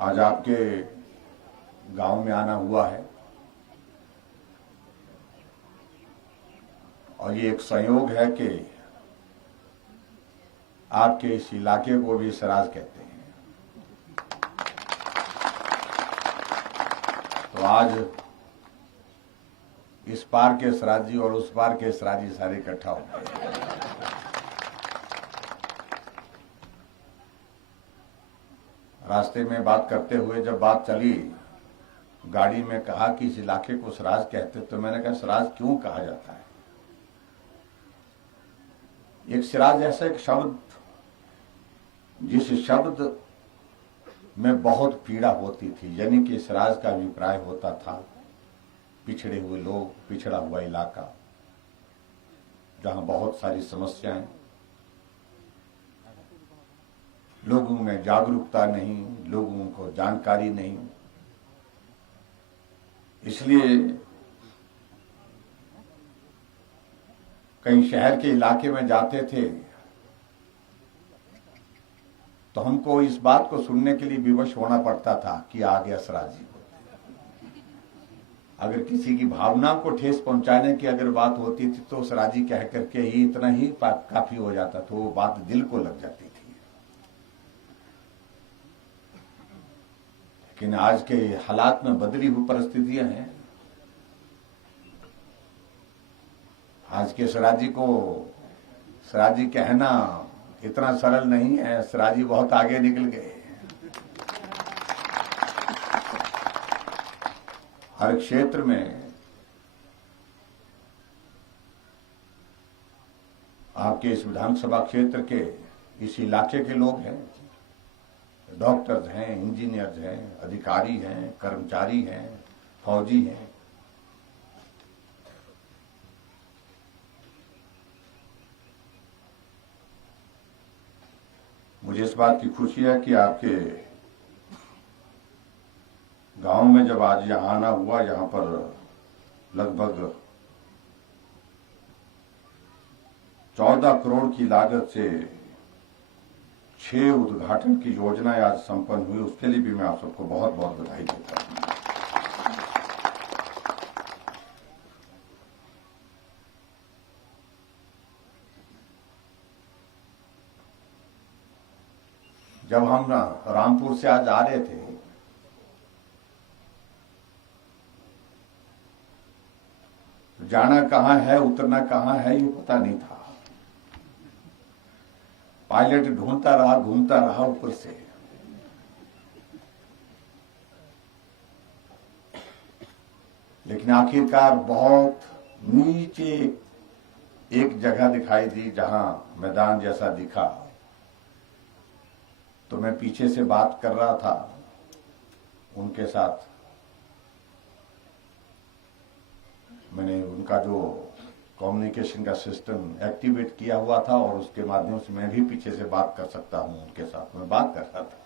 आज आपके गांव में आना हुआ है और ये एक संयोग है कि आपके इस इलाके को भी सराज कहते हैं। तो आज इस पार के सराजी और उस पार के सराजी सारे इकट्ठा हो गए। रास्ते में बात करते हुए जब बात चली, गाड़ी में कहा कि इस इलाके को सराज कहते, तो मैंने कहा सराज क्यों कहा जाता है? एक सिराज ऐसा एक शब्द जिस शब्द में बहुत पीड़ा होती थी, यानी कि सिराज का अभिप्राय होता था पिछड़े हुए लोग, पिछड़ा हुआ इलाका जहां बहुत सारी समस्याएं, लोगों में जागरूकता नहीं, लोगों को जानकारी नहीं। इसलिए कहीं शहर के इलाके में जाते थे तो हमको इस बात को सुनने के लिए विवश होना पड़ता था कि आ गया सराजी। अगर किसी की भावनाओं को ठेस पहुंचाने की अगर बात होती थी तो सराजी कह करके ही इतना ही काफी हो जाता था, वो बात दिल को लग जाती थी। लेकिन आज के हालात में बदली हुई परिस्थितियां हैं। आज के सराजी को सराजी कहना इतना सरल नहीं है। सराजी बहुत आगे निकल गए। हर क्षेत्र में आपके इस विधानसभा क्षेत्र के इस इलाके के लोग हैं, डॉक्टर्स हैं, इंजीनियर्स हैं, अधिकारी हैं, कर्मचारी हैं, फौजी हैं। मुझे इस बात की खुशी है कि आपके गांव में जब आज यहां आना हुआ, यहां पर लगभग 14 करोड़ की लागत से 6 उद्घाटन की योजनाएं आज संपन्न हुई। उसके लिए भी मैं आप सबको बहुत बहुत बधाई देता हूं। जब हम रामपुर से आज आ रहे थे जाना कहां है, उतरना कहां है, ये पता नहीं था। पायलट ढूंढता रहा, घूमता रहा ऊपर से। लेकिन आखिरकार बहुत नीचे एक जगह दिखाई दी जहां मैदान जैसा दिखा। तो मैं पीछे से बात कर रहा था उनके साथ। मैंने उनका जो कम्युनिकेशन का सिस्टम एक्टिवेट किया हुआ था और उसके माध्यम से मैं भी पीछे से बात कर सकता हूं उनके साथ। मैं बात कर रहा था।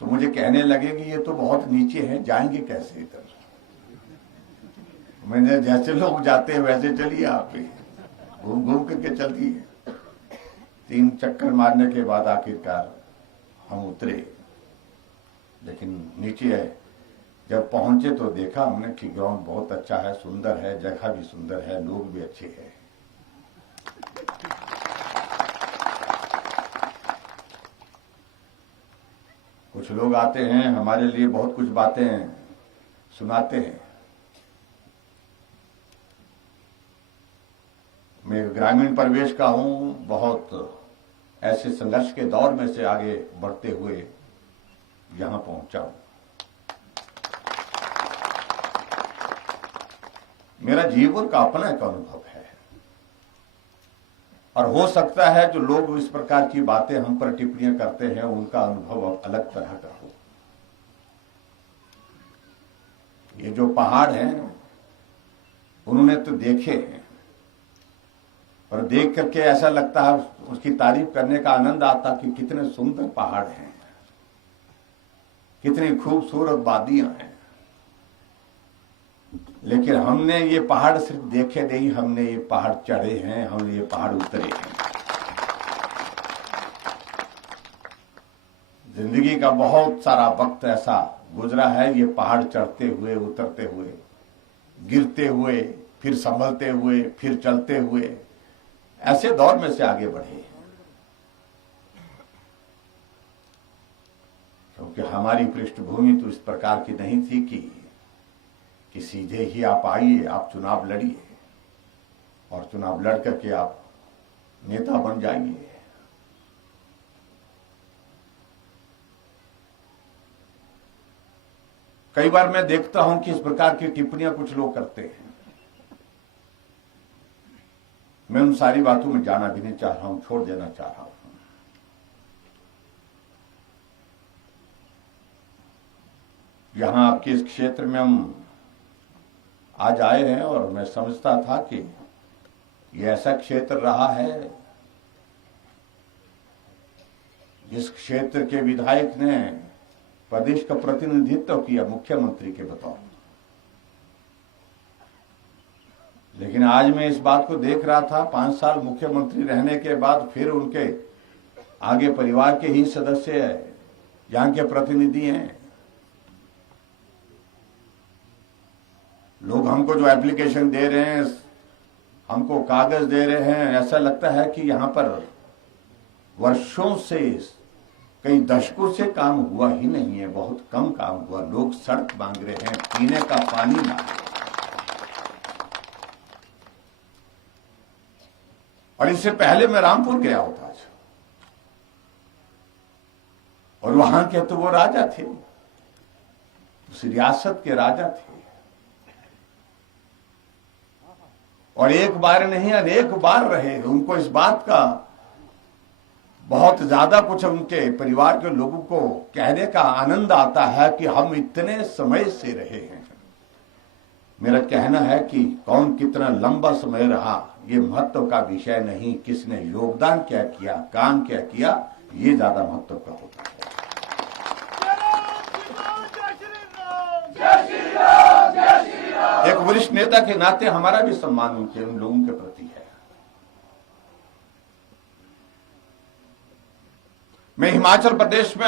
तो मुझे कहने लगे कि ये तो बहुत नीचे है, जाएंगे कैसे इधर? मैंने जैसे लोग जाते हैं वैसे चलिए, आप भी घूम घूम करके चलती है। 3 चक्कर मारने के बाद आखिरकार हम उतरे। लेकिन नीचे जब पहुंचे तो देखा हमने कि ग्राउंड बहुत अच्छा है, सुंदर है, जगह भी सुंदर है, लोग भी अच्छे हैं। कुछ लोग आते हैं, हमारे लिए बहुत कुछ बातें सुनाते हैं। मैं ग्रामीण परिवेश का हूं, बहुत ऐसे संघर्ष के दौर में से आगे बढ़ते हुए यहां पहुंचा हूं। मेरा जीवन का अपना एक अनुभव है और हो सकता है जो लोग इस प्रकार की बातें हम पर टिप्पणियां करते हैं उनका अनुभव अलग तरह का हो। ये जो पहाड़ हैं उन्होंने तो देखे हैं और देख करके ऐसा लगता है, उसकी तारीफ करने का आनंद आता कि कितने सुंदर पहाड़ हैं, कितनी खूबसूरत वादियां हैं। लेकिन हमने ये पहाड़ सिर्फ देखे नहीं, हमने ये पहाड़ चढ़े हैं, हमने ये पहाड़ उतरे हैं। जिंदगी का बहुत सारा वक्त ऐसा गुजरा है, ये पहाड़ चढ़ते हुए, उतरते हुए, गिरते हुए, फिर संभलते हुए, फिर चलते हुए, ऐसे दौर में से आगे बढ़े। क्योंकि हमारी पृष्ठभूमि तो इस प्रकार की नहीं थी कि सीधे ही आप आइए, आप चुनाव लड़िए और चुनाव लड़ करके आप नेता बन जाइए। कई बार मैं देखता हूं कि इस प्रकार की टिप्पणियां कुछ लोग करते हैं। मैं उन सारी बातों में जाना भी नहीं चाह रहा हूं, छोड़ देना चाह रहा हूं। यहां आपके इस क्षेत्र में हम आज आए हैं और मैं समझता था कि ये ऐसा क्षेत्र रहा है जिस क्षेत्र के विधायक ने प्रदेश का प्रतिनिधित्व किया मुख्यमंत्री के बतौर। लेकिन आज मैं इस बात को देख रहा था, 5 साल मुख्यमंत्री रहने के बाद फिर उनके आगे परिवार के ही सदस्य यहां के प्रतिनिधि हैं। लोग हमको जो एप्लीकेशन दे रहे हैं, हमको कागज दे रहे हैं, ऐसा लगता है कि यहां पर वर्षों से, कई दशकों से काम हुआ ही नहीं है, बहुत कम काम हुआ। लोग सड़क मांग रहे हैं, पीने का पानी मांग रहे हैं। और इससे पहले मैं रामपुर गया होता आज, और वहां के तो वो राजा थे, उस रियासत के राजा थे, और एक बार नहीं अनेक बार रहे। उनको इस बात का बहुत ज्यादा कुछ उनके परिवार के लोगों को कहने का आनंद आता है कि हम इतने समय से रहे हैं। मेरा कहना है कि कौन कितना लंबा समय रहा ये महत्व का विषय नहीं, किसने योगदान क्या किया, काम क्या किया, ये ज्यादा महत्व का होता है। एक वरिष्ठ नेता के नाते हमारा भी सम्मान उन लोगों के प्रति है। मैं हिमाचल प्रदेश में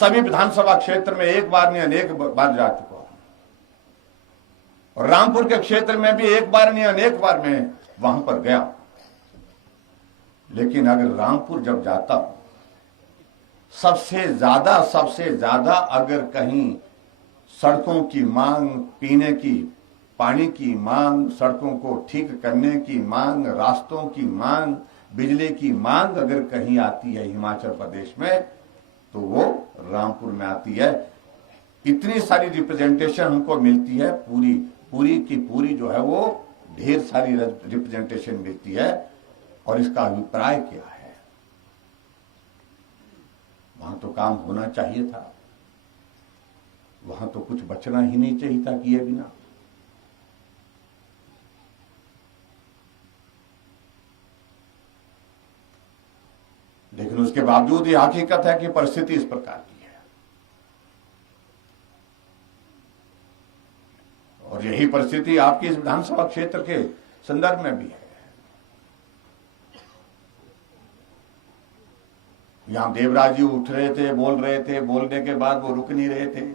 सभी विधानसभा क्षेत्र में एक बार नहीं अनेक बार जा चुका हूं, और रामपुर के क्षेत्र में भी एक बार नहीं अनेक बार मैं वहां पर गया। लेकिन अगर रामपुर जब जाता हूं, सबसे ज्यादा अगर कहीं सड़कों की मांग, पीने की पानी की मांग, सड़कों को ठीक करने की मांग, रास्तों की मांग, बिजली की मांग अगर कहीं आती है हिमाचल प्रदेश में, तो वो रामपुर में आती है। इतनी सारी रिप्रेजेंटेशन हमको मिलती है, पूरी की पूरी जो है वो ढेर सारी रिप्रेजेंटेशन मिलती है। और इसका अभिप्राय क्या है? वहां तो काम होना चाहिए था, वहां तो कुछ बचना ही नहीं चाहिए था किए बिना। लेकिन उसके बावजूद ये हकीकत है कि परिस्थिति इस प्रकार की है, और यही परिस्थिति आपकी इस विधानसभा क्षेत्र के संदर्भ में भी है। यहां देवराज जी उठ रहे थे, बोल रहे थे, बोलने के बाद वो रुक नहीं रहे थे।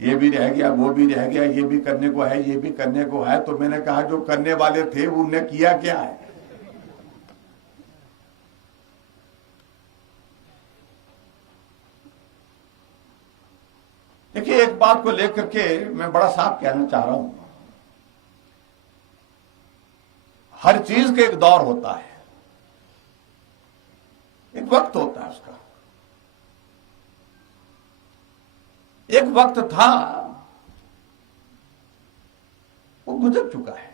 ये भी रह गया, वो भी रह गया, ये भी करने को है, ये भी करने को है। तो मैंने कहा जो करने वाले थे उनने किया क्या है? देखिए, एक बात को लेकर के मैं बड़ा साफ कहना चाह रहा हूं, हर चीज का एक दौर होता है, एक वक्त होता है उसका। एक वक्त था, वो गुजर चुका है,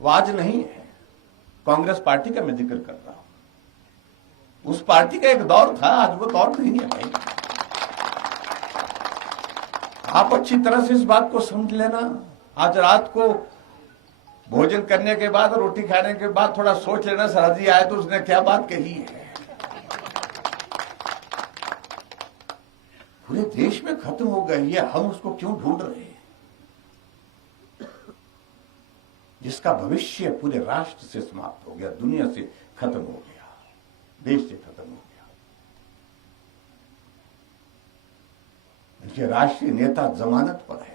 वो आज नहीं है। कांग्रेस पार्टी का मैं जिक्र कर रहा हूं। उस पार्टी का एक दौर था, आज वो दौर नहीं है भाई। आप अच्छी तरह से इस बात को समझ लेना। आज रात को भोजन करने के बाद, रोटी खाने के बाद थोड़ा सोच लेना, सरहदी आए तो उसने क्या बात कही है। पूरे देश में खत्म हो गई है, हम उसको क्यों ढूंढ रहे हैं? जिसका भविष्य पूरे राष्ट्र से समाप्त हो गया, दुनिया से खत्म हो गया, देश से खत्म हो गया। उनके राष्ट्रीय नेता जमानत पर है।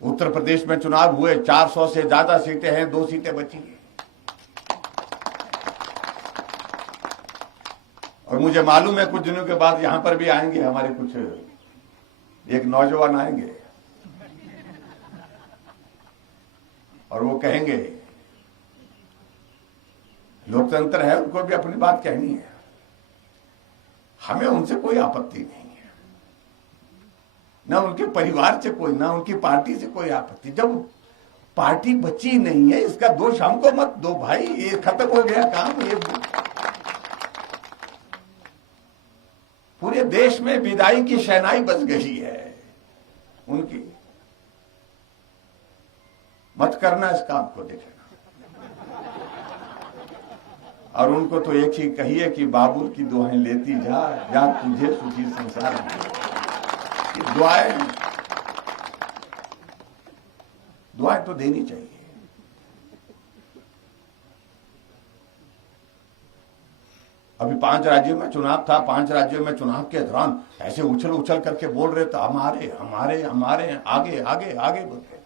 उत्तर प्रदेश में चुनाव हुए, 400 से ज्यादा सीटें हैं, 2 सीटें बची हैं। और मुझे मालूम है कुछ दिनों के बाद यहां पर भी आएंगे हमारे कुछ एक नौजवान आएंगे और वो कहेंगे, लोकतंत्र है, उनको भी अपनी बात कहनी है, हमें उनसे कोई आपत्ति नहीं है, ना उनके परिवार से कोई, ना उनकी पार्टी से कोई आपत्ति। जब पार्टी बची नहीं है, इसका दोष हमको मत दो भाई, ये खत्म हो गया काम। ये पूरे देश में विदाई की शहनाई बज गई है उनकी। मत करना इस काम को, देखेना। और उनको तो एक ही कहिए कि बाबुल की दुआएं लेती जा, या तुझे सुखी संसार में। दुआएं तो देनी चाहिए। अभी 5 राज्यों में चुनाव था, 5 राज्यों में चुनाव के दौरान ऐसे उछल उछल करके बोल रहे थे, हमारे हमारे हमारे, आगे आगे आगे बोलते।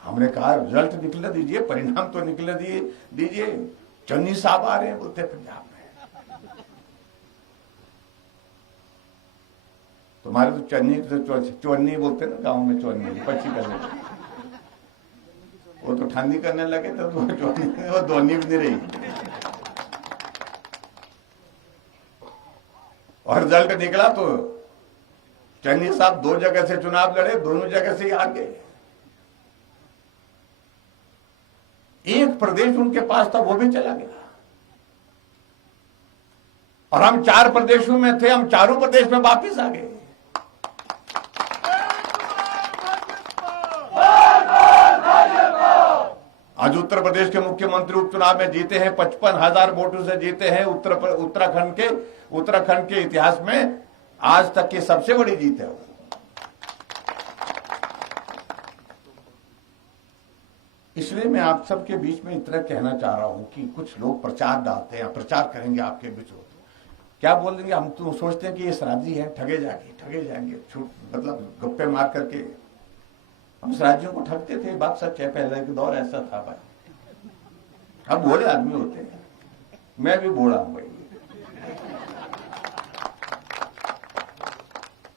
हमने कहा रिजल्ट निकले दीजिए, परिणाम तो निकले दीजिए। चन्नी साहब आ रहे हैं बोलते पंजाब में। तुम्हारे तो चौन्नी बोलते ना गांव में, चौन्नी पच्ची करने, वो तो ठानी करने लगे तो चौन्नी, वो दोनी भी नहीं रही। और रिजल्ट निकला तो चन्नी साहब 2 जगह से चुनाव लड़े, दोनों जगह से हार गए। एक प्रदेश उनके पास था, वो भी चला गया। और हम 4 प्रदेशों में थे, हम चारों प्रदेश में वापिस आ गए। आज उत्तर प्रदेश के मुख्यमंत्री उपचुनाव में जीते हैं, 55,000 वोटों से जीते हैं। उत्तराखंड के इतिहास में आज तक की सबसे बड़ी जीत है। इसलिए मैं आप सबके बीच में इतना कहना चाह रहा हूं कि कुछ लोग प्रचार डालते हैं, प्रचार करेंगे आपके बीच, क्या बोल देंगे, हम तो सोचते हैं कि ये शराबी है, ठगे जाएंगे, मतलब गप्पे मार करके। हम राज्यों को ठगते थे, बात सच है, पहले के दौर ऐसा था भाई। अब भोले आदमी होते हैं, मैं भी भोला हूं भाई,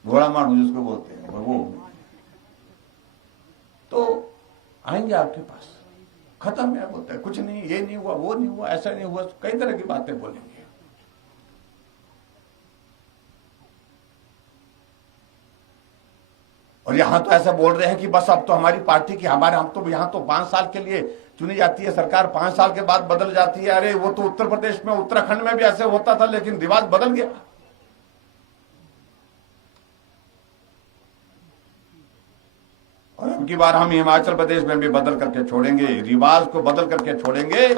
भोला मानू जिसको बोलते हैं वो। तो आएंगे आपके पास, खत्म है बोलता है, कुछ नहीं, ये नहीं हुआ, वो नहीं हुआ, ऐसा नहीं हुआ, कई तरह की बातें बोलेंगे। और यहां तो ऐसा बोल रहे हैं कि बस अब तो हमारी पार्टी की, हम तो यहां तो 5 साल के लिए चुनी जाती है सरकार, 5 साल के बाद बदल जाती है। अरे वो तो उत्तर प्रदेश में, उत्तराखंड में भी ऐसे होता था, लेकिन रिवाज बदल गया। और अब की बार हम हिमाचल प्रदेश में भी बदल करके छोड़ेंगे, रिवाज को बदल करके छोड़ेंगे,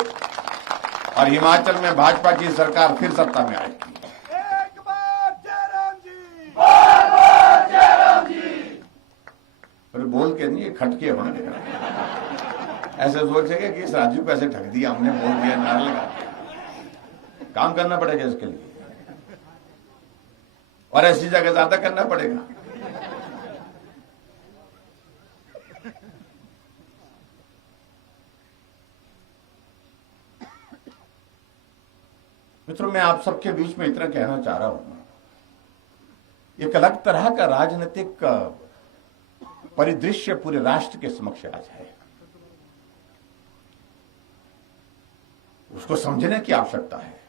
और हिमाचल में भाजपा की सरकार फिर सत्ता में आएगी। एक बार जयराम जी, पर बोल के नहीं, खटके होने ऐसे सोचेंगे कि इस राज्य को ऐसे ठग दिया हमने, बोल दिया, नारा लगा। काम करना पड़ेगा इसके लिए, और ऐसी जगह ज्यादा करना पड़ेगा। मित्रों, मैं आप सबके बीच में इतना कहना चाह रहा हूं, एक अलग तरह का राजनीतिक परिदृश्य पूरे राष्ट्र के समक्ष आज है। उसको समझने की आवश्यकता है।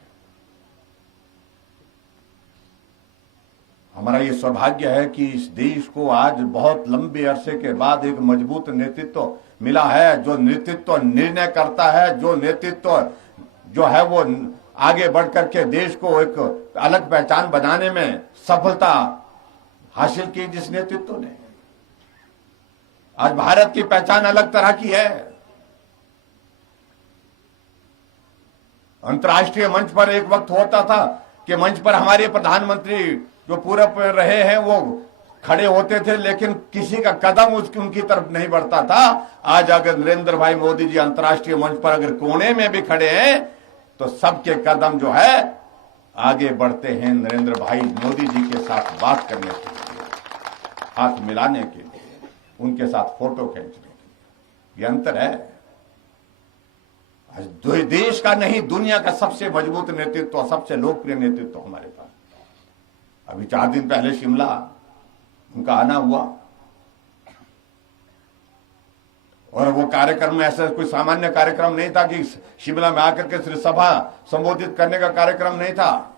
हमारा ये सौभाग्य है कि इस देश को आज बहुत लंबे अरसे के बाद एक मजबूत नेतृत्व मिला है, जो नेतृत्व निर्णय करता है, जो नेतृत्व जो है वो आगे बढ़ करके देश को एक अलग पहचान बनाने में सफलता हासिल की, जिस नेतृत्व ने। आज भारत की पहचान अलग तरह की है। अंतर्राष्ट्रीय मंच पर एक वक्त होता था कि मंच पर हमारे प्रधानमंत्री जो पूरब में रहे हैं वो खड़े होते थे, लेकिन किसी का कदम उनकी तरफ नहीं बढ़ता था। आज अगर नरेंद्र भाई मोदी जी अंतर्राष्ट्रीय मंच पर अगर कोने में भी खड़े हैं तो सबके कदम जो है आगे बढ़ते हैं नरेंद्र भाई मोदी जी के साथ बात करने के लिए, हाथ मिलाने के लिए, उनके साथ फोटो खींचने के लिए। ये अंतर है। आज देश का नहीं दुनिया का सबसे मजबूत नेतृत्व, सबसे लोकप्रिय नेतृत्व हमारे पास। अभी 4 दिन पहले शिमला उनका आना हुआ और वो कार्यक्रम ऐसा कोई सामान्य कार्यक्रम नहीं था कि शिमला में आकर के सिर्फ सभा संबोधित करने का कार्यक्रम नहीं था।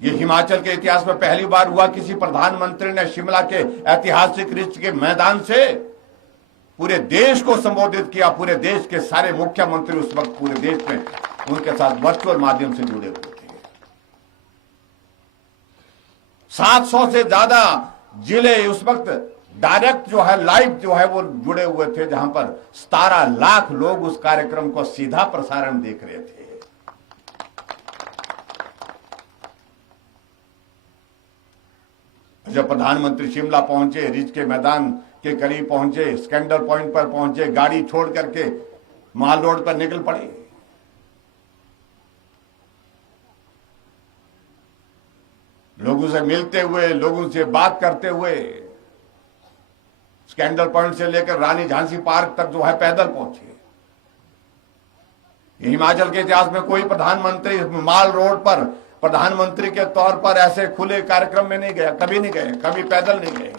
ये हिमाचल के इतिहास में पहली बार हुआ किसी प्रधानमंत्री ने शिमला के ऐतिहासिक रिज के मैदान से पूरे देश को संबोधित किया। पूरे देश के सारे मुख्यमंत्री उस वक्त पूरे देश में उनके साथ वर्चुअल माध्यम से जुड़े हुए थे। 700 से ज्यादा जिले उस वक्त डायरेक्ट जो है, लाइव जो है वो जुड़े हुए थे, जहां पर 17 लाख लोग उस कार्यक्रम को सीधा प्रसारण देख रहे थे। जब प्रधानमंत्री शिमला पहुंचे, रिज के मैदान के करीब पहुंचे, स्कैंडल पॉइंट पर पहुंचे, गाड़ी छोड़ करके माल रोड पर निकल पड़े। लोगों से मिलते हुए, लोगों से बात करते हुए, स्कैंडल पॉइंट से लेकर रानी झांसी पार्क तक जो है पैदल पहुंचे। हिमाचल के इतिहास में कोई प्रधानमंत्री माल रोड पर प्रधानमंत्री के तौर पर ऐसे खुले कार्यक्रम में नहीं गया, कभी नहीं गए, कभी पैदल नहीं गए।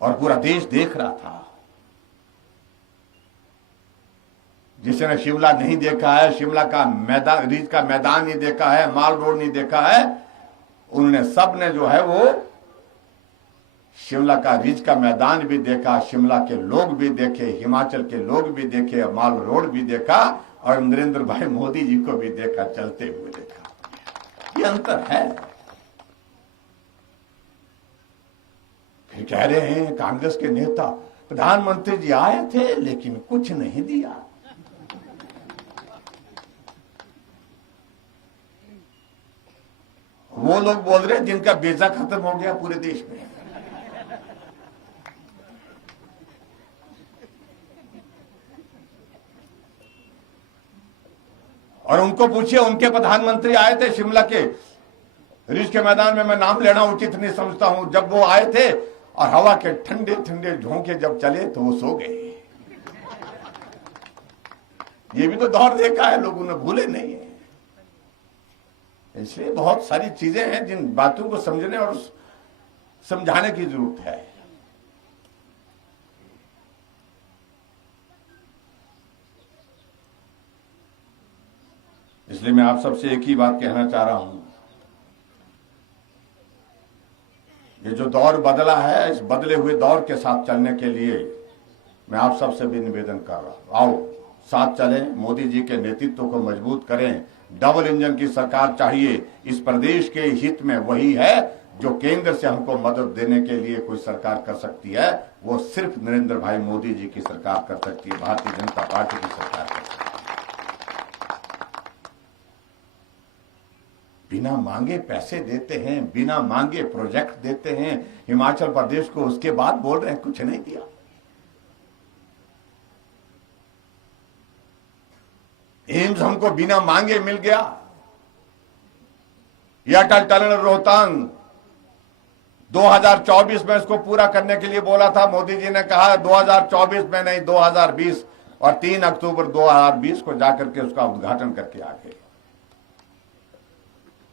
और पूरा देश देख रहा था। जिसने शिमला नहीं देखा है, शिमला का मैदान, रिज का मैदान नहीं देखा है, माल रोड नहीं देखा है, उन्होंने सब ने जो है वो शिमला का रिज का मैदान भी देखा, शिमला के लोग भी देखे, हिमाचल के लोग भी देखे, माल रोड भी देखा और नरेंद्र भाई मोदी जी को भी देखा, चलते हुए देखा। ये अंतर है। फिर कह रहे हैं कांग्रेस के नेता, प्रधानमंत्री जी आए थे लेकिन कुछ नहीं दिया। वो लोग बोल रहे हैं जिनका वीजा खत्म हो गया पूरे देश में। और उनको पूछिए, उनके प्रधानमंत्री आए थे शिमला के रिज के मैदान में, मैं नाम लेना उचित नहीं समझता हूं, जब वो आए थे और हवा के ठंडे ठंडे झोंके जब चले तो वो सो गए। ये भी तो दौर देखा है, लोगों ने भूले नहीं है। इसलिए बहुत सारी चीजें हैं जिन बातों को समझने और समझाने की जरूरत है। इसलिए मैं आप सबसे एक ही बात कहना चाह रहा हूं, ये जो दौर बदला है, इस बदले हुए दौर के साथ चलने के लिए मैं आप सबसे भी निवेदन कर रहा हूं, आओ साथ चलें, मोदी जी के नेतृत्व को मजबूत करें। डबल इंजन की सरकार चाहिए। इस प्रदेश के हित में वही है जो केंद्र से हमको मदद देने के लिए कोई सरकार कर सकती है, वो सिर्फ नरेंद्र भाई मोदी जी की सरकार कर सकती है, भारतीय जनता पार्टी की सरकार कर सकती है। बिना मांगे पैसे देते हैं, बिना मांगे प्रोजेक्ट देते हैं हिमाचल प्रदेश को, उसके बाद बोल रहे हैं कुछ नहीं दिया। एम्स हमको बिना मांगे मिल गया। यह अटल टनल रोहतांग 2024 में इसको पूरा करने के लिए बोला था, मोदी जी ने कहा 2024 में नहीं 2020, और 3 अक्टूबर 2020 को जाकर के उसका उद्घाटन करके आ गए।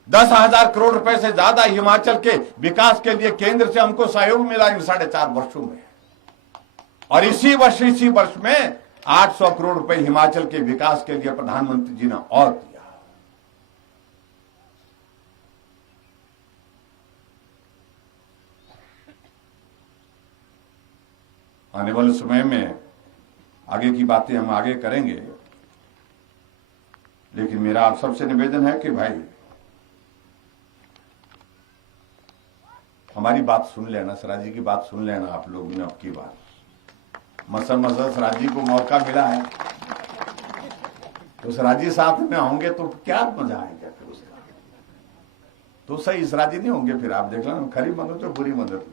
10,000 करोड़ रुपए से ज्यादा हिमाचल के विकास के लिए केंद्र से हमको सहयोग मिला इन 4.5 वर्षों में, और इसी वर्ष में 800 करोड़ रुपए हिमाचल के विकास के लिए प्रधानमंत्री जी ने और दिया। आने वाले समय में आगे की बातें हम आगे करेंगे, लेकिन मेरा आप सबसे निवेदन है कि भाई हमारी बात सुन लेना, सराज जी की बात सुन लेना आप लोग ने। अब की बात मसर सराज जी को मौका मिला है तो सराज जी साथ में होंगे तो क्या मजा आएगा फिर उसका। तो सही इसराजी नहीं होंगे। फिर आप देख लेना, खरी मदद तो बुरी मदद।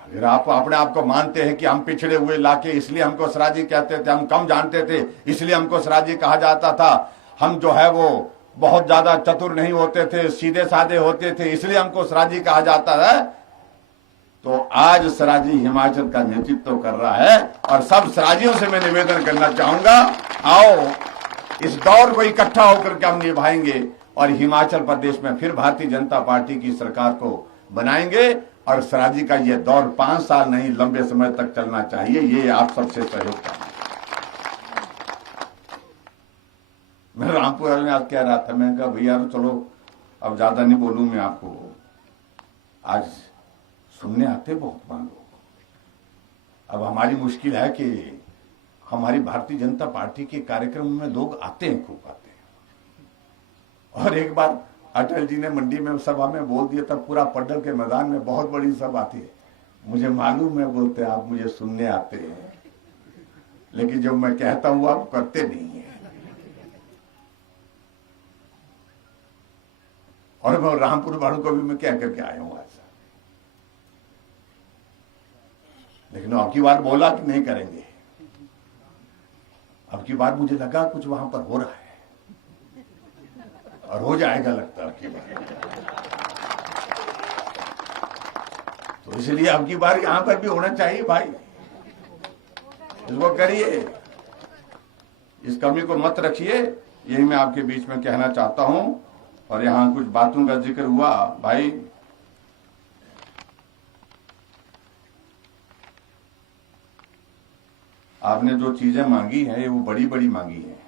अगर आप अपने आप को मानते हैं कि हम पिछड़े हुए इलाके इसलिए हमको इसराजी कहते थे, हम कम जानते थे इसलिए हमको इसराजी कहा जाता था, हम जो है वो बहुत ज्यादा चतुर नहीं होते थे, सीधे साधे होते थे इसलिए हमको इसराजी कहा जाता है, तो आज सराजी हिमाचल का नेतृत्व कर रहा है। और सब सराजियों से मैं निवेदन करना चाहूंगा, आओ इस दौर को इकट्ठा होकर के हम निभाएंगे और हिमाचल प्रदेश में फिर भारतीय जनता पार्टी की सरकार को बनाएंगे। और सराजी का ये दौर 5 साल नहीं लंबे समय तक चलना चाहिए, ये आप सबसे सहयोग का। मैं रामपुर में आज कह रहा था, मैं कहा भैया चलो अब ज्यादा नहीं बोलूं मैं आपको, आज सुनने आते बहुत लोग। अब हमारी मुश्किल है कि हमारी भारतीय जनता पार्टी के कार्यक्रम में लोग आते हैं, खूब आते हैं। और एक बार अटल जी ने मंडी में सभा में बोल दिया था, पूरा पड्डल के मैदान में बहुत बड़ी सभा थी, मुझे मालूम है बोलते आप मुझे सुनने आते हैं, लेकिन जब मैं कहता हूं आप करते नहीं है। और मैं रामपुर वालों को भी मैं कह करके आया हूं आज, लेकिन अब की बार बोला कि नहीं करेंगे। अब की बार मुझे लगा कुछ वहां पर हो रहा है और हो जाएगा लगता है अब की बार। तो इसलिए अब की बार यहां पर भी होना चाहिए भाई, इसको करिए, इस कमी को मत रखिए, यही मैं आपके बीच में कहना चाहता हूं। और यहां कुछ बातों का जिक्र हुआ भाई, आपने जो चीजें मांगी हैं वो बड़ी बड़ी मांगी हैं।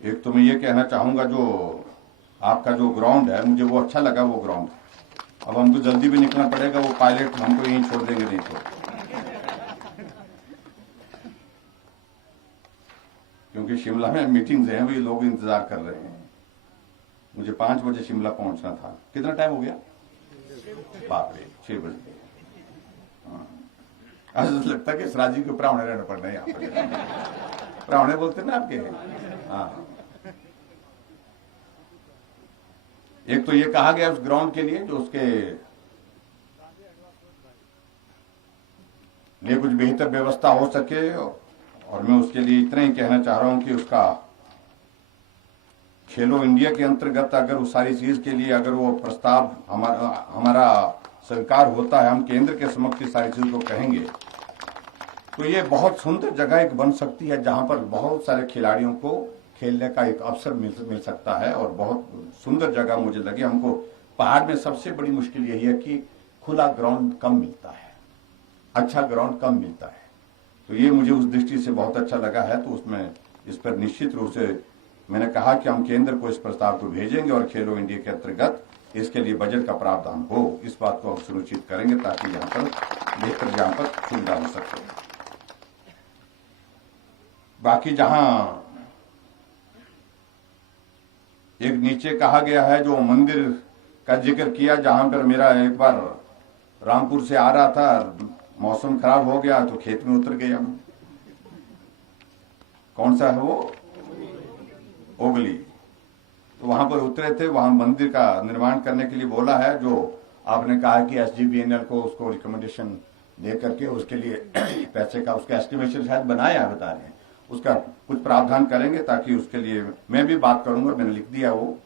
एक तो मैं ये कहना चाहूंगा, जो आपका जो ग्राउंड है मुझे वो अच्छा लगा, वो ग्राउंड। अब हमको जल्दी भी निकलना पड़ेगा, वो पायलट हमको यहीं छोड़ देंगे नहीं तो, क्योंकि शिमला में मीटिंग्स हैं, वही लोग इंतजार कर रहे हैं। मुझे 5 बजे शिमला पहुंचना था। कितना टाइम हो गया? बाप रे, 6 बज गए। ऐसा लगता है कि सराजी के प्रावणे रहना पड़ना है यहाँ पर। प्रावणे बोलते ना आपके। हाँ, एक तो ये कहा गया उस ग्राउंड के लिए, जो उसके लिए कुछ बेहतर व्यवस्था हो सके, और मैं उसके लिए इतना ही कहना चाह रहा हूं कि उसका खेलो इंडिया के अंतर्गत अगर उस सारी चीज के लिए अगर वो प्रस्ताव हमारा स्वीकार होता है, हम केंद्र के समक्ष इस सारी चीज को कहेंगे, तो ये बहुत सुंदर जगह एक बन सकती है, जहां पर बहुत सारे खिलाड़ियों को खेलने का एक अवसर मिल सकता है। और बहुत सुंदर जगह मुझे लगी। हमको पहाड़ में सबसे बड़ी मुश्किल यही है कि खुला ग्राउंड कम मिलता है, अच्छा ग्राउंड कम मिलता है। तो ये मुझे उस दृष्टि से बहुत अच्छा लगा है। तो उसमें इस पर निश्चित रूप से मैंने कहा कि हम केंद्र को इस प्रस्ताव को भेजेंगे और खेलो इंडिया के अंतर्गत इसके लिए बजट का प्रावधान हो, इस बात को हम सुनिश्चित करेंगे, ताकि यहाँ पर बेहतर यहाँ पर सुविधा हो सके। बाकी जहां एक नीचे कहा गया है, जो मंदिर का जिक्र किया, जहां पर मेरा एक बार रामपुर से आ रहा था, मौसम खराब हो गया तो खेत में उतर गया। कौन सा है वो? ओगली। तो वहां पर उतरे थे, वहां मंदिर का निर्माण करने के लिए बोला है, जो आपने कहा कि SGBNL को उसको रिकमेंडेशन दे करके उसके लिए पैसे का उसका एस्टिमेशन शायद बनाया, बता रहे हैं, उसका कुछ प्रावधान करेंगे, ताकि उसके लिए मैं भी बात करूंगा। मैंने लिख दिया, वो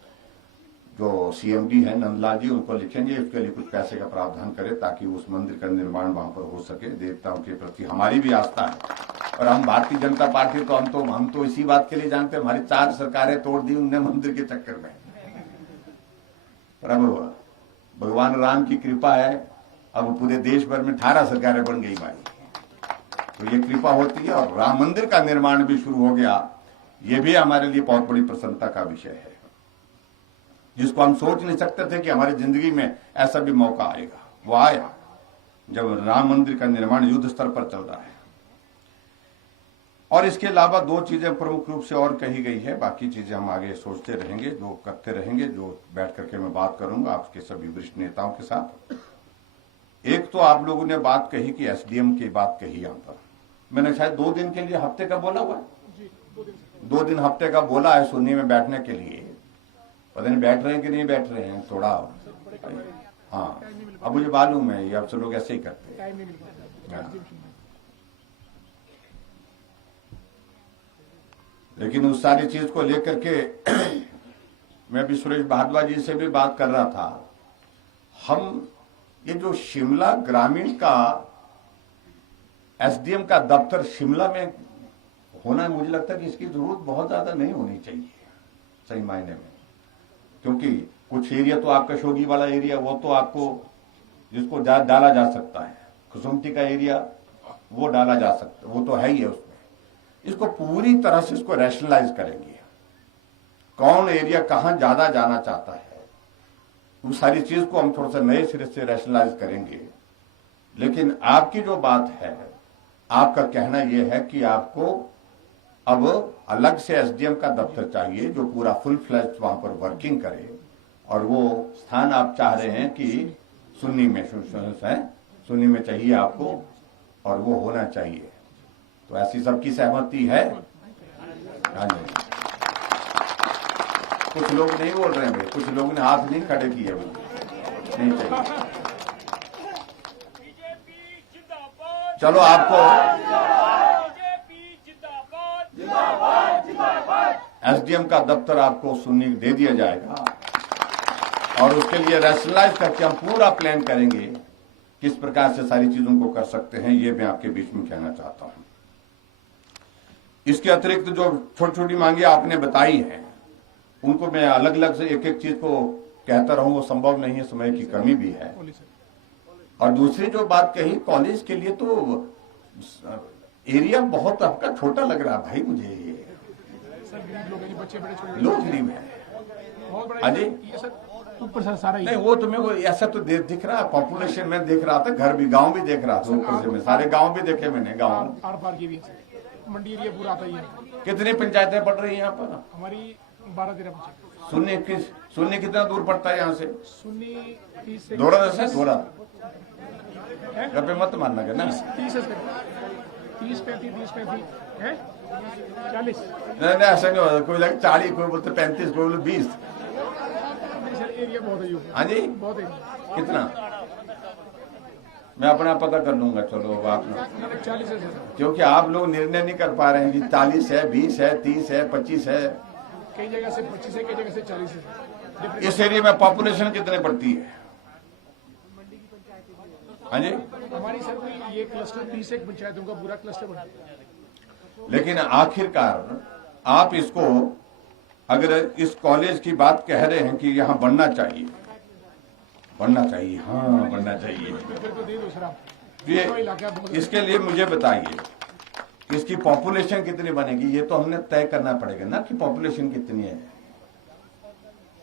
जो CMD है नंदलाल जी, उनको लिखेंगे, उसके लिए कुछ पैसे का प्रावधान करें, ताकि उस मंदिर का निर्माण वहां पर हो सके। देवताओं के प्रति हमारी भी आस्था है, और हम भारतीय जनता पार्टी तो हम तो इसी बात के लिए जानते हैं, हमारी 4 सरकारें तोड़ दी उनने मंदिर के चक्कर में। पर अब भगवान राम की कृपा है, अब पूरे देश भर में 18 सरकारें बन गई भाई। तो ये कृपा होती है, और राम मंदिर का निर्माण भी शुरू हो गया। ये भी हमारे लिए बहुत बड़ी प्रसन्नता का विषय है, जिसको हम सोच नहीं सकते थे कि हमारी जिंदगी में ऐसा भी मौका आएगा। वो आया, जब राम मंदिर का निर्माण युद्ध स्तर पर चल रहा है। और इसके अलावा 2 चीजें प्रमुख रूप से और कही गई है, बाकी चीजें हम आगे सोचते रहेंगे, जो करते रहेंगे, जो बैठ करके मैं बात करूंगा आपके सभी वरिष्ठ नेताओं के साथ। एक तो आप लोगों ने बात कही कि एसडीएम की बात कही, यहां पर मैंने शायद 2 दिन के लिए, हफ्ते का बोला हुआ है, 2 दिन हफ्ते का बोला है सुन्नी में बैठने के लिए। पता नहीं बैठ रहे हैं कि नहीं बैठ रहे हैं, थोड़ा हाँ अब मुझे मालूम है ये अफसर लोग ऐसे ही करते हैं। लेकिन उस सारी चीज को लेकर के मैं भी सुरेश भारद्वाज जी से भी बात कर रहा था। हम ये जो शिमला ग्रामीण का एसडीएम का दफ्तर शिमला में होना, मुझे लगता है कि इसकी जरूरत बहुत ज्यादा नहीं होनी चाहिए सही मायने में, क्योंकि कुछ एरिया तो आपका शोगी वाला एरिया, वो तो आपको जिसको डाला जा सकता है, खुसुमती का एरिया वो डाला जा सकता है, वो तो है ही है। उसमें इसको पूरी तरह से इसको रैशनलाइज करेंगे, कौन एरिया कहां ज्यादा जाना चाहता है, उस सारी चीज को हम थोड़ा सा नए सिरे से रैशनलाइज करेंगे। लेकिन आपकी जो बात है, आपका कहना यह है कि आपको अब अलग से एसडीएम का दफ्तर चाहिए जो पूरा फुल फ्लैश वहां पर वर्किंग करे, और वो स्थान आप चाह रहे हैं कि सुन्नी में चाहिए आपको, और वो होना चाहिए। तो ऐसी सबकी सहमति है? हाँ जी। कुछ लोग नहीं बोल रहे हैं भाई, कुछ लोगों ने हाथ नहीं खड़े किए, नहीं चाहिए। चलो आपको एसडीएम का दफ्तर आपको सुन्नी दे दिया जाएगा, और उसके लिए रैशनलाइज करके हम पूरा प्लान करेंगे किस प्रकार से सारी चीजों को कर सकते हैं। ये मैं आपके बीच में कहना चाहता हूं। इसके अतिरिक्त जो छोटी छोटी मांगे आपने बताई हैं, उनको मैं अलग अलग से एक एक चीज को कहता रहूं, वो संभव नहीं है, समय की कमी भी है। और दूसरी जो बात कही, कॉलेज के लिए तो एरिया बहुत आपका छोटा लग रहा है भाई मुझे। लोग गरीब है अजय, ऊपर सर सारा नहीं वो तुम्हें वो ऐसा तो दिख रहा है, पॉपुलेशन में देख रहा था, घर भी गांव भी देख रहा था, ऊपर से मैं सारे गांव भी देखे मैंने, गांव आर पार की भी मंडी एरिया पूरा आता ही है। कितनी पंचायतें पड़ रही है यहाँ पर? हमारी 12-13 पंचायत। सुन्नी कितना दूर पड़ता है यहाँ से? सुन्नी 30 से थोड़ा पे मत मानना क्या ना, 30-35 है 40। नहीं ऐसा नहीं होता, कोई लगे 40, कोई बोलते 35, कोई बोले 20। एरिया बहुत है। हाँ जी, बहुत है। कितना मैं अपना पता कर लूंगा। चलो अब आप 40 है, क्योंकि आप लोग निर्णय नहीं कर पा रहे हैं कि 40 है, 20 है, 30 है, 25 है, कई जगह से 25 है, कई जगह से 40 है। इस एरिया में पॉपुलेशन कितने बढ़ती है? हाँ जी, हमारी सर ये क्लस्टर 30 पंचायतों का पूरा क्लस्टर बना है। लेकिन आखिरकार आप इसको अगर इस कॉलेज की बात कह रहे हैं कि यहाँ बढ़ना चाहिए, हाँ बढ़ना चाहिए, ये इसके लिए मुझे बताइए इसकी पॉपुलेशन कितनी बनेगी? ये तो हमने तय करना पड़ेगा ना कि पॉपुलेशन कितनी है,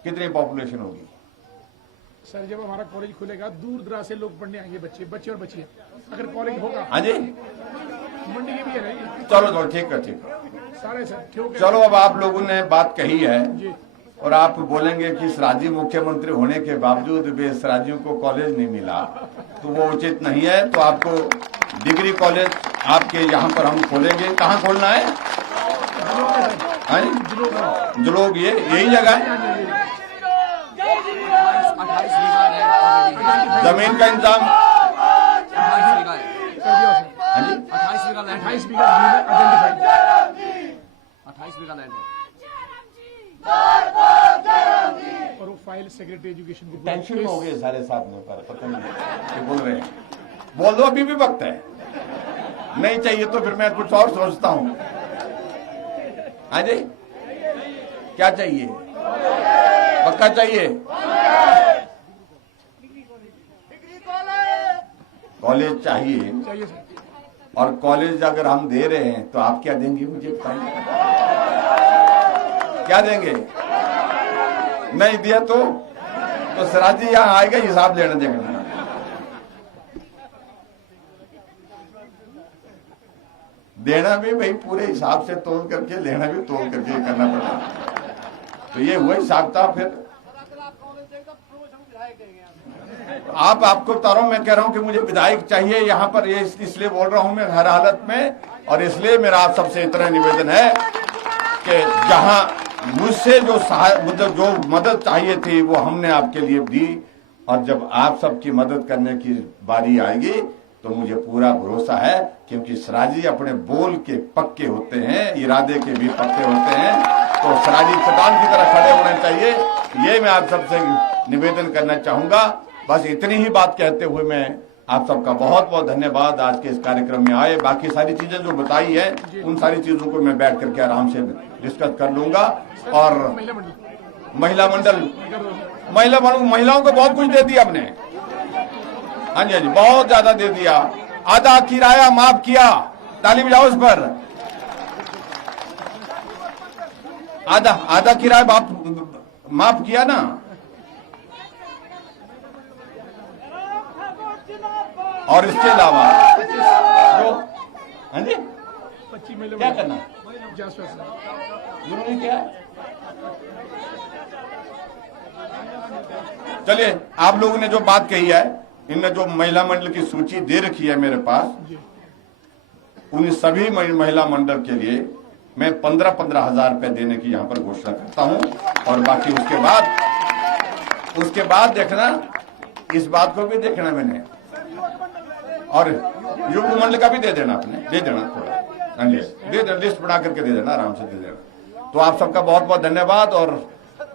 कितनी पॉपुलेशन होगी। सर जब हमारा कॉलेज खुलेगा, दूर दराज से लोग पढ़ने आएंगे, बच्चे और बच्चियां। अगर कॉलेज होगा, हाँ जी, मंडी के भी है नहीं। चलो ठीक है सारे सर ठीक है। चलो अब आप लोगों ने बात कही है, जी। और आप बोलेंगे कि सराजी मुख्यमंत्री होने के बावजूद भी सराजियों को कॉलेज नहीं मिला, तो वो उचित नहीं है। तो आपको डिग्री कॉलेज आपके यहाँ पर हम खोलेंगे। कहाँ खोलना है? जुलोग, ये यही जगह है। जमीन का इंतजाम 28 बीघा आइडेंटिफाइड, 28 बीघा लैंड है। और वो फाइल सेक्रेटरी एजुकेशन को टेंशन में हो गए सारे साथ में, पर पता नहीं क्या बोल रहे हैं। बोल दो, अभी भी वक्त है। नहीं चाहिए तो फिर मैं कुछ और सोचता हूँ। हाँ जी, क्या चाहिए? पक्का चाहिए कॉलेज चाहिए। सर। और कॉलेज अगर हम दे रहे हैं तो आप क्या देंगे मुझे बताइए, क्या देंगे? नहीं दिया तो सराजी यहाँ आएगा हिसाब लेने देगा। देना भी भाई पूरे हिसाब से तोल करके, लेना भी तोल करके करना पड़ता। तो ये हुआ हिसाब था। फिर आपको बता रहा हूं, मैं कह रहा हूं कि मुझे विधायक चाहिए यहाँ पर, ये इसलिए बोल रहा हूं मैं हर हालत में। और इसलिए मेरा आप सबसे इतना निवेदन है कि जहां मुझसे जो जो मदद चाहिए थी वो हमने आपके लिए दी, और जब आप सबकी मदद करने की बारी आएगी तो मुझे पूरा भरोसा है, क्योंकि सराजी अपने बोल के पक्के होते हैं, इरादे के भी पक्के होते हैं। तो सराजी चट्टान की तरह खड़े होने चाहिए, ये मैं आप सबसे निवेदन करना चाहूंगा। बस इतनी ही बात कहते हुए मैं आप सबका बहुत बहुत धन्यवाद, आज के इस कार्यक्रम में आए। बाकी सारी चीजें जो बताई है उन सारी चीजों को मैं बैठ करके आराम से डिस्कस कर लूंगा। और महिला मंडल महिलाओं को बहुत कुछ दे दिया आपने। हाँ जी, हाँ जी, बहुत ज्यादा दे दिया। आधा किराया माफ किया, ताली बजाओ उस पर। आधा किराया माफ किया ना। और इसके अलावा जो, हाँ जी, 25 महिला क्या करना जरूरी क्या है? चलिए, आप लोगों ने जो बात कही है, इनने जो महिला मंडल की सूची दे रखी है मेरे पास, उन सभी महिला मंडल के लिए मैं 15-15 हजार रुपए देने की यहाँ पर घोषणा करता हूँ। और बाकी उसके बाद देखना, इस बात को भी देखना मैंने, और युवा मंडल का भी दे देना, आपने दे देना थोड़ा, दे देना, लिस्ट बना करके दे देना, आराम से दे देना। तो आप सबका बहुत बहुत धन्यवाद, और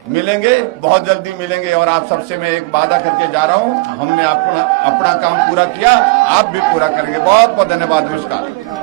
मिलेंगे, बहुत जल्दी मिलेंगे। और आप सबसे मैं एक वादा करके जा रहा हूं, हमने अपना काम पूरा किया, आप भी पूरा करेंगे। बहुत बहुत धन्यवाद, नमस्कार।